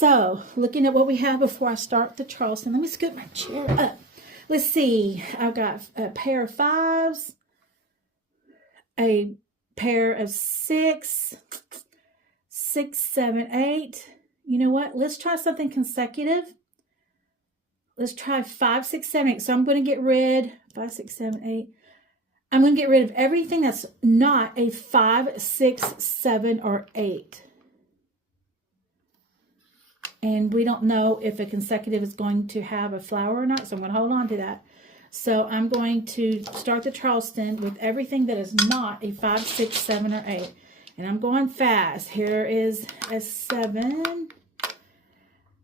So, looking at what we have before I start the Charleston, let me scoot my chair up. Let's see. I've got a pair of 5s, a pair of 6, 6, 7, 8. You know what? Let's try something consecutive. Let's try 5, 6, 7, 8. So I'm going to get rid 5, 6, 7, 8. I'm going to get rid of everything that's not a 5, 6, 7, or 8. And we don't know if a consecutive is going to have a flower or not, so I'm going to hold on to that. So I'm going to start the Charleston with everything that is not a 5, 6, 7, or 8. And I'm going fast. Here is a 7.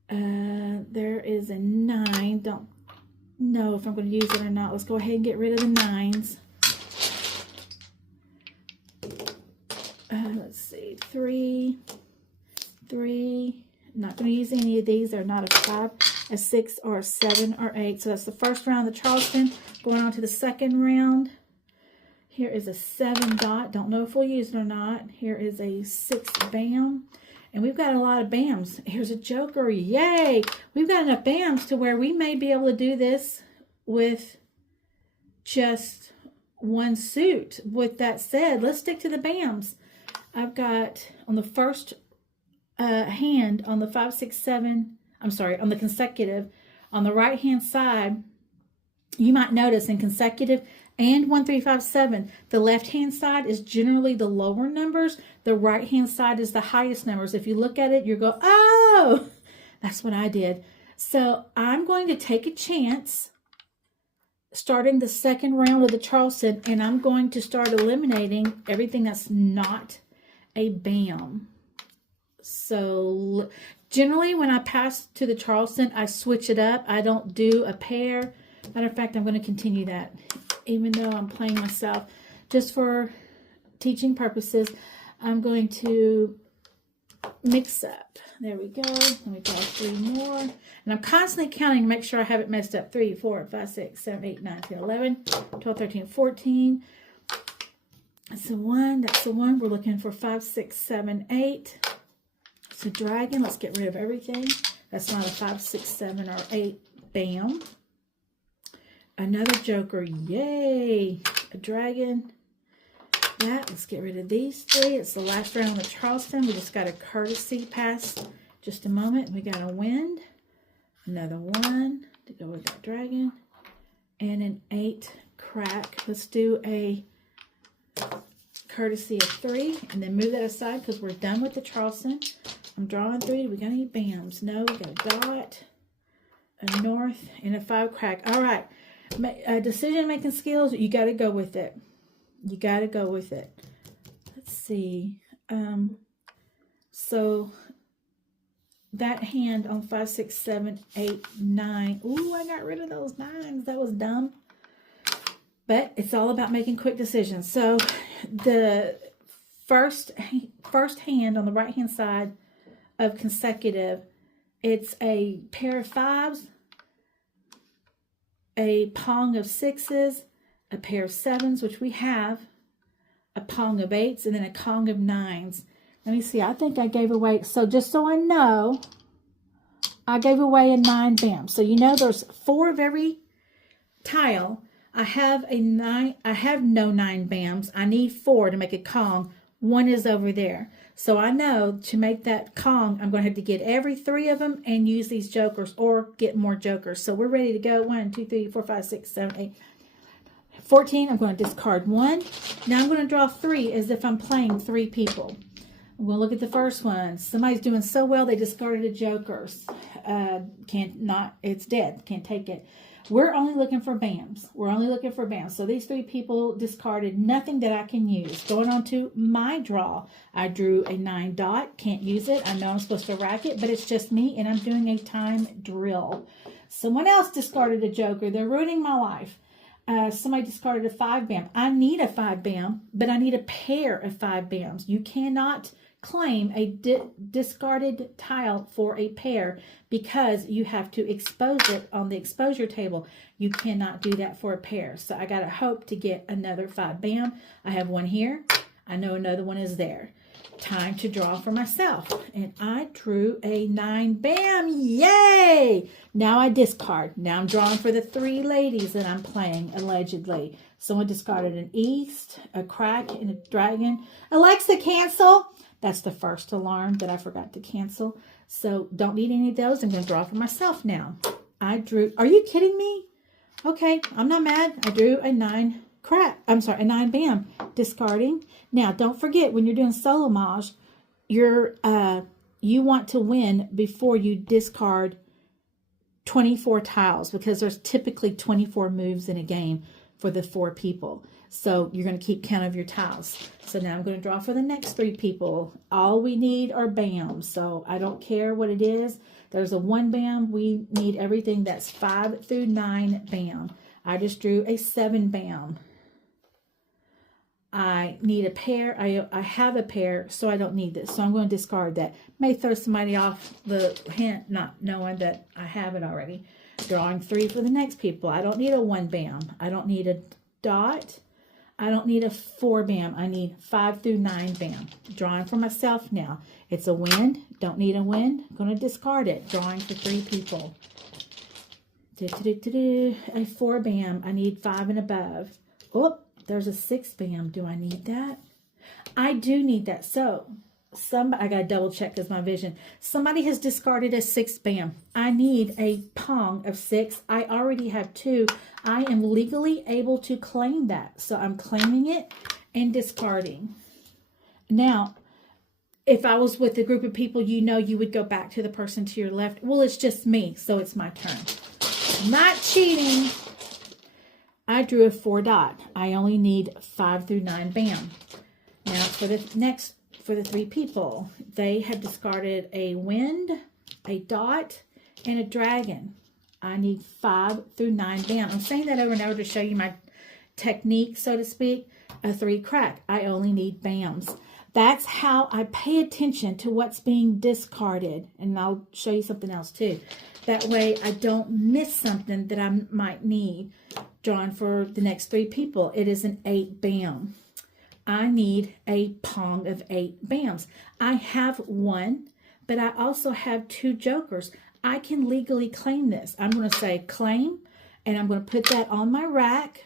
There is a 9. Don't know if I'm going to use it or not. Let's go ahead and get rid of the 9s. Let's see. 3, 3. Not going to use any of these. They're not a 5, a 6, or a 7, or 8. So that's the first round of the Charleston. Going on to the second round. Here is a 7 dot. Don't know if we'll use it or not. Here is a 6 bam. And we've got a lot of bams. Here's a joker. Yay! We've got enough bams to where we may be able to do this with just one suit. With that said, let's stick to the bams. I've got on the first hand on the 5, 6, 7, I'm sorry, on the consecutive, on the right hand side, you might notice in consecutive and 1, 3, 5, 7, the left hand side is generally the lower numbers, the right hand side is the highest numbers. If you look at it, you go, oh, that's what I did. So I'm going to take a chance starting the second round of the Charleston, and I'm going to start eliminating everything that's not a bam. So generally when I pass to the Charleston, I switch it up. I don't do a pair. Matter of fact, I'm going to continue that even though I'm playing myself. Just for teaching purposes, I'm going to mix up. There we go. Let me draw 3 more. And I'm constantly counting to make sure I haven't messed up. 3, 4, 5, 6, 7, 8, 9, 10, 11, 12, 13, 14. That's the one. That's the one. We're looking for 5, 6, 7, 8. It's a dragon. Let's get rid of everything. That's not a 5, 6, 7, or 8. Bam. Another joker. Yay. A dragon. That. Let's get rid of these 3. It's the last round of the Charleston. We just got a courtesy pass. Just a moment. We got a wind. Another 1 to go with that dragon. And an 8 crack. Let's do a courtesy of 3. And then move that aside because we're done with the Charleston. I'm drawing 3. We got any bams? No, we got a dot, a north, and a 5 crack. All right. Decision-making skills, you got to go with it. You got to go with it. Let's see. So that hand on 5, 6, 7, 8, 9. Ooh, I got rid of those 9s. That was dumb. But it's all about making quick decisions. So the first hand on the right-hand side of consecutive, it's a pair of 5s, a pong of 6s, a pair of 7s, which we have, a pong of 8s, and then a Kong of 9s. Let me see. I think I gave away, so just so I know, I gave away a 9 bam. So you know there's 4 of every tile. I have a 9. I have no 9 bams. I need 4 to make a Kong. 1 is over there. So I know to make that Kong, I'm going to have to get every 3 of them and use these jokers or get more jokers. So we're ready to go. 1, 2, 3, 4, 5, 6, 7, 8, 14. I'm going to discard 1. Now I'm going to draw 3 as if I'm playing 3 people. We'll look at the first one. Somebody's doing so well, they discarded a jokers. It's dead. Can't take it. We're only looking for bams. We're only looking for bams. So these 3 people discarded nothing that I can use. Going on to my draw. I drew a 9 dot. Can't use it. I know I'm supposed to rack it, but it's just me, and I'm doing a time drill. Someone else discarded a joker. They're ruining my life. Somebody discarded a 5 bam. I need a 5 bam, but I need a pair of 5 bams. You cannot claim a discarded tile for a pair because you have to expose it on the exposure table. You cannot do that for a pair. So I got to hope to get another 5 bam. I have one here. I know another one is there. time to draw for myself. And I drew a 9. Bam! Yay! Now I discard. Now I'm drawing for the 3 ladies that I'm playing, allegedly. Someone discarded an East, a Crack, and a Dragon. Alexa, cancel! That's the first alarm that I forgot to cancel. So don't need any of those. I'm going to draw for myself now. I drew... Are you kidding me? Okay, I'm not mad. I drew a 9 Crack. I'm sorry, a 9 Bam. Discarding. Now, don't forget, when you're doing solo Mahj, you want to win before you discard 24 tiles, because there's typically 24 moves in a game for the 4 people. So you're going to keep count of your tiles. So now I'm going to draw for the next 3 people. All we need are Bams. So I don't care what it is. There's a 1 Bam. We need everything that's 5 through 9 Bam. I just drew a 7 Bam. I need a pair. I have a pair, so I don't need this. So I'm going to discard that. May throw somebody off the hint, not knowing that I have it already. Drawing 3 for the next people. I don't need a 1 Bam. I don't need a dot. I don't need a 4 Bam. I need 5 through 9 Bam. Drawing for myself now. It's a wind. Don't need a wind. I'm going to discard it. Drawing for 3 people. A 4 Bam. I need 5 and above. Oh, there's a 6 Bam. Do I need that? I do need that. So, I got to double check because my vision. Somebody has discarded a 6 Bam. I need a Pong of 6. I already have 2. I am legally able to claim that. So, I'm claiming it and discarding. Now, if I was with a group of people, you know you would go back to the person to your left. Well, it's just me, so it's my turn. Not cheating. I drew a 4 dot. I only need 5 through 9 Bam. Now for the next, for the 3 people, they had discarded a wind, a dot, and a dragon. I need 5 through 9 Bam. I'm saying that over and over to show you my technique, so to speak. A 3 Crack. I only need Bams. That's how I pay attention to what's being discarded. And I'll show you something else too. That way I don't miss something that I might need. Drawing for the next 3 people. It is an 8 Bam. I need a Pong of 8 Bams. I have 1, but I also have 2 jokers. I can legally claim this. I'm going to say claim, and I'm going to put that on my rack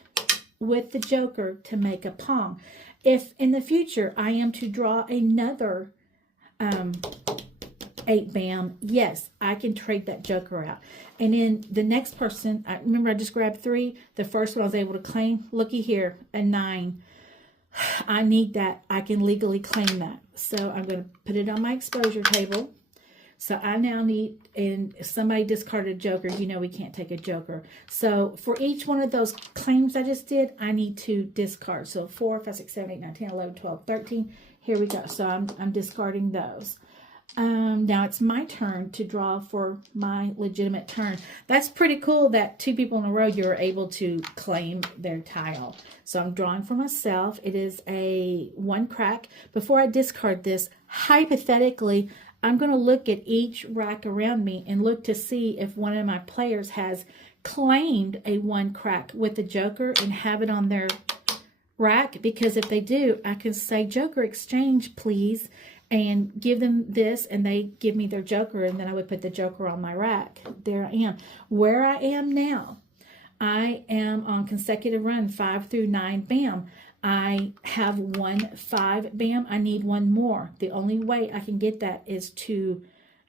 with the joker to make a Pong. If in the future I am to draw another 8 Bam, yes, I can trade that joker out. And then the next person, remember I just grabbed 3. The first one I was able to claim. Looky here, a 9. I need that. I can legally claim that. So I'm going to put it on my exposure table. So I now need, and if somebody discarded a joker, you know we can't take a joker. So for each one of those claims I just did, I need to discard. So 4, 5, 6, 7, 8, 9, 10, 11, 12, 13. Here we go. So I'm discarding those. Now it's my turn to draw for my legitimate turn. That's pretty cool that 2 people in a row you're able to claim their tile. So I'm drawing for myself. It is a 1 Crack. Before I discard this, hypothetically, I'm going to look at each rack around me and look to see if one of my players has claimed a 1 Crack with the joker and have it on their rack. Because if they do, I can say, joker exchange, please, and give them this, and they give me their joker, and then I would put the joker on my rack. There I am. Where I am now, I am on consecutive run, 5 through 9 Bam. I have 1 5 Bam. I need 1 more. The only way I can get that is to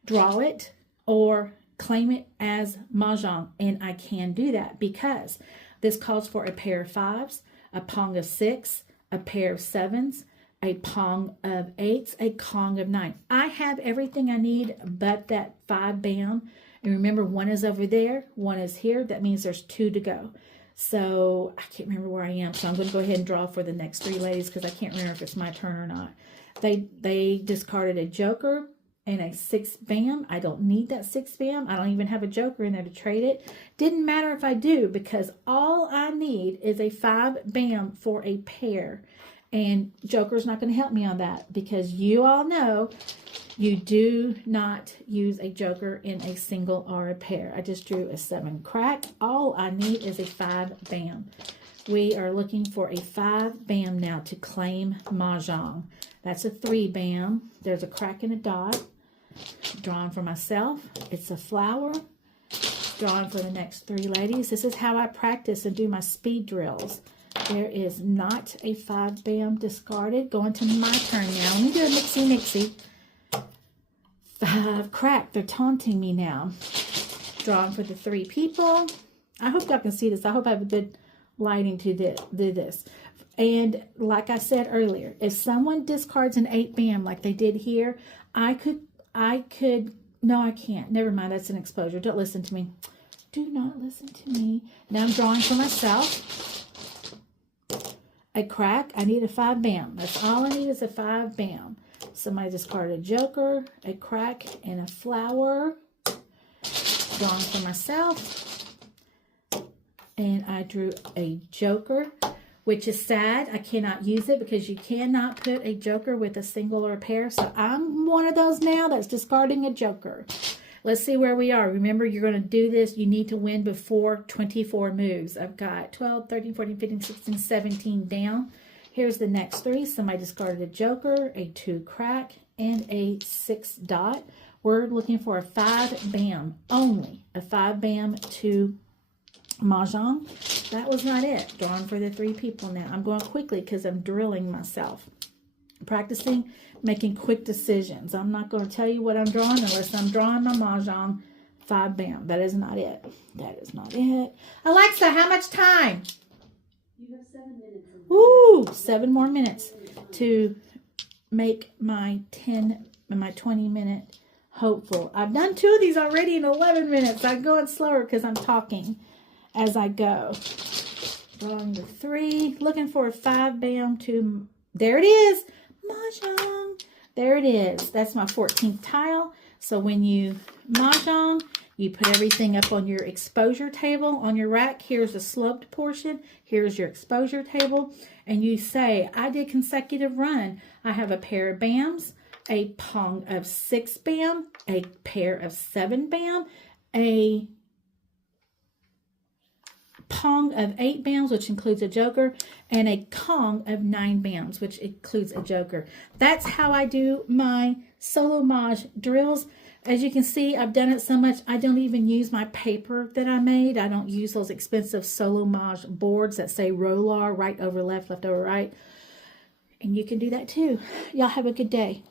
draw it or claim it as Mahjong, and I can do that because this calls for a pair of 5s, a Pong of 6, a pair of 7s, a Pong of 8s, a Kong of 9. I have everything I need but that 5 Bam. And remember, 1 is over there, 1 is here. That means there's 2 to go. So I can't remember where I am. So I'm going to go ahead and draw for the next 3 ladies because I can't remember if it's my turn or not. They discarded a joker and a 6 Bam. I don't need that 6 Bam. I don't even have a joker in there to trade it. Didn't matter if I do, because all I need is a 5 Bam for a pair. And joker's not going to help me on that, because you all know you do not use a joker in a single or a pair. I just drew a 7 Crack. All I need is a 5 Bam. We are looking for a 5 bam now to claim Mahjong. That's a 3 bam. There's a crack and a dot. Drawing for myself. It's a flower. Drawing for the next 3 ladies. This is how I practice and do my speed drills. There is not a 5 bam discarded. Going to my turn now. Let me do a mixy. 5 crack. They're taunting me now. Drawing for the 3 people. I hope y'all can see this. I hope I have a good lighting to do this. And like I said earlier, if someone discards an 8 bam like they did here, I could, no, I can't. Never mind. That's an exposure. Don't listen to me. Do not listen to me. Now I'm drawing for myself. A crack. I need a 5 bam. That's all I need is a 5 bam. Somebody discarded a joker, a crack, and a flower. Drawing for myself. And I drew a joker, which is sad. I cannot use it because you cannot put a joker with a single or a pair. So I'm one of those now that's discarding a joker. Let's see where we are. Remember, you're going to do this. You need to win before 24 moves. I've got 12, 13, 14, 15, 16, 17 down. Here's the next 3. Somebody discarded a joker, a 2 crack, and a 6 dot. We're looking for a 5 bam only. A 5 bam to Mahjong. That was not it. Drawing for the 3 people now. I'm going quickly because I'm drilling myself. Practicing making quick decisions. I'm not going to tell you what I'm drawing unless I'm drawing my Mahjong 5 bam. That is not it. That is not it. Alexa, how much time? You have 7 minutes. Ooh, 7 more minutes to make my 20-minute hopeful. I've done 2 of these already in 11 minutes. I'm going slower because I'm talking as I go. Drawing the 3. Looking for a 5 bam to, there it is, Mahjong. There it is. That's my 14th tile. So when you Mahjong, you put everything up on your exposure table on your rack. Here's the sloped portion. Here's your exposure table. And you say, I did consecutive run. I have a pair of bams, a pong of 6 bam, a pair of 7 bam, a pong of 8 bams, which includes a joker, and a kong of 9 bams, which includes a joker. That's how I do my solo Mahj drills. As you can see, I've done it so much, I don't even use my paper that I made. I don't use those expensive solo Mahj boards that say roller, right over left, left over right. And you can do that too. Y'all have a good day.